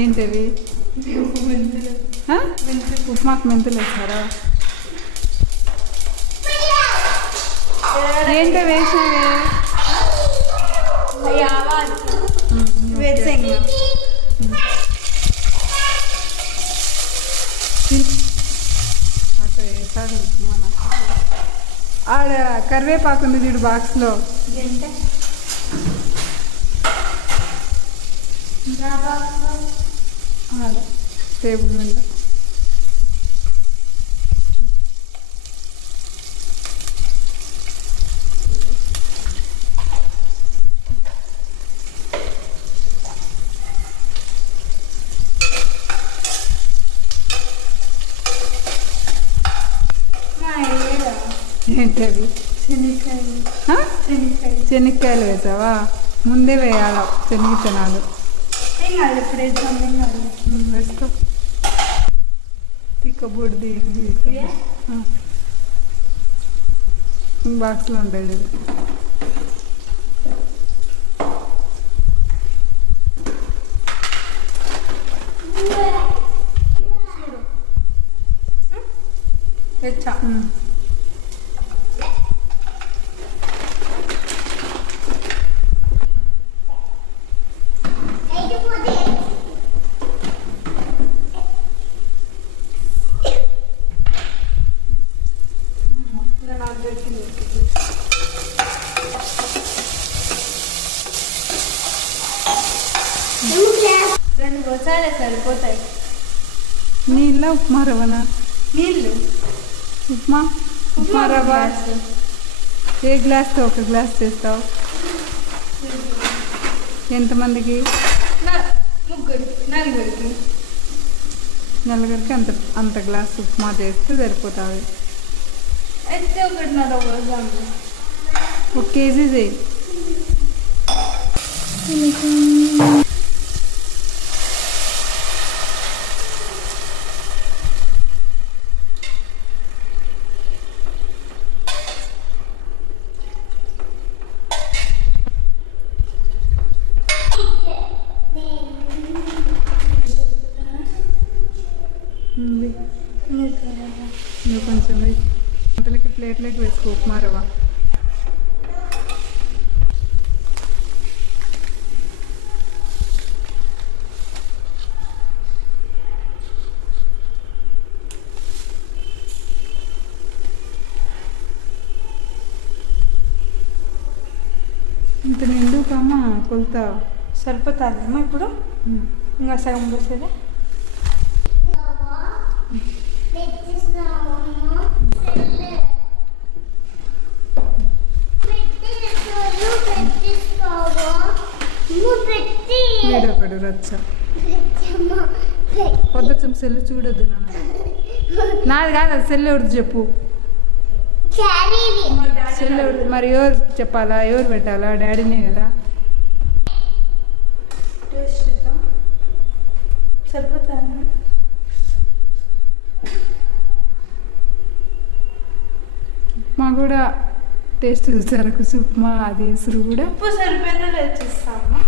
ఏంటవి? ఉప్మాకు మెంతులు వేస్తారా? ఏంటో వేసినవే? అట్లా వేసాడు ఉప్మా. ఆడ కరివేపాకు ఉంది చూడు బాక్స్లో. టేబుల్ మీద ఏంటది? శనక్కాయలు వేసావా? ముందే వేయాల శనగతనాలు. వేసుకో. తిక్కబుడిది బాక్స్లో ఉంటుంది. రెండు గోసాలే సరిపోతాయి. నీళ్ళ ఉప్మా రవ్వనా? నీళ్ళు ఉప్మా రవ్వ. ఏ గ్లాస్తో ఒక గ్లాస్ చేస్తావు? ఎంతమందికి? నలుగురికి అంత గ్లాస్ ఉప్మా చేస్తే సరిపోతుంది. అయితే 1.5 ఒక కేజీ చేయి. నువ్వు కొంచెం అంతలకి ప్లేట్లోకి వేసుకో ఉప్మా రవ్వ. ఇంత నిండుకమ్మా కొలత సరిపోతుందమ్మా ఇప్పుడు? ఇంకా సగం పోసేదే. వేడొకడు రచ్చ. పొద్దుచం సెల్లు చూడొద్దు నాన్న. నాది కాదు అది, సెల్ ఎవరిది చెప్పు. సెల్ ఎవరిది? మరి ఎవరు చెప్పాలా? ఎవరు పెట్టాలా? డాడీనే కదా. సరిపోతుంది. ఉప్మా కూడా టేస్ట్ చూసారు. ఉప్మా అది ఎసురు కూడా. ఉప్పు సరిపోయిందో లేదు చూస్తామా?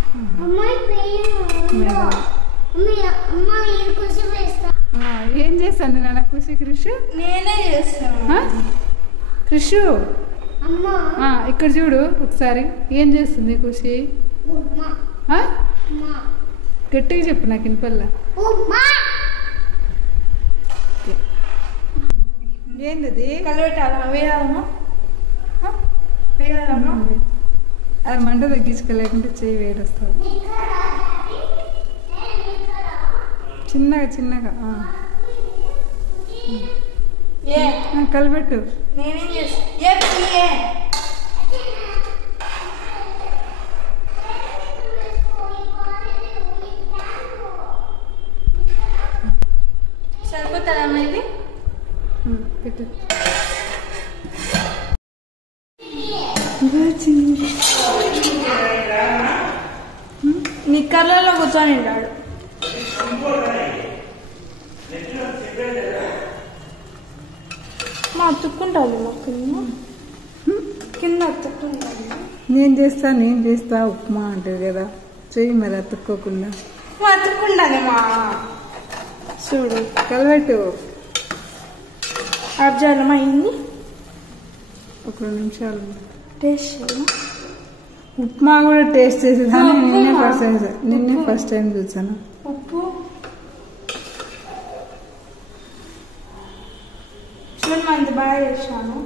ఏం చేస్తాను నాన్న ఖుషి? కృషి నేనే చేస్తాను. కృషు ఇక్కడ చూడు ఒకసారి. ఏం చేస్తుంది ఖుషి? గట్టిగా చెప్పు నాకు ఇన్పల్లా. ఏంది కలబెట్టాలా? వేయాలమ్మా వేయాలమ్మా. అది మంట తగ్గించుకోలేకుంటే చేయి వేడి వస్తుంది. చిన్నగా చిన్నగా కలబెట్టు. నేనేం చేస్తా? సరిపోతుందమ్మా ఇది? పెట్టు. నిక్కర్లలో కూర్చొని ఉంటాడు. మా అతుక్కుంటాను కింద అతుక్కుంటాను. నేను చేస్తా ఉప్మా అంటారు కదా. చెయ్యి మరి అతుక్కోకుండా. అతుక్కుండానేమా చూడు. కలబెట్టు. అబ్జాలమ్మా ఇన్ని ఒక 2 నిమిషాలు. టేస్ట్ చేయను. ఉప్మా కూడా టేస్ట్ చేసేదాన్ని. నిన్నే ఫస్ట్ టైం చూసాను. ఉప్పు చూడు, మంది బాగా చేసాను.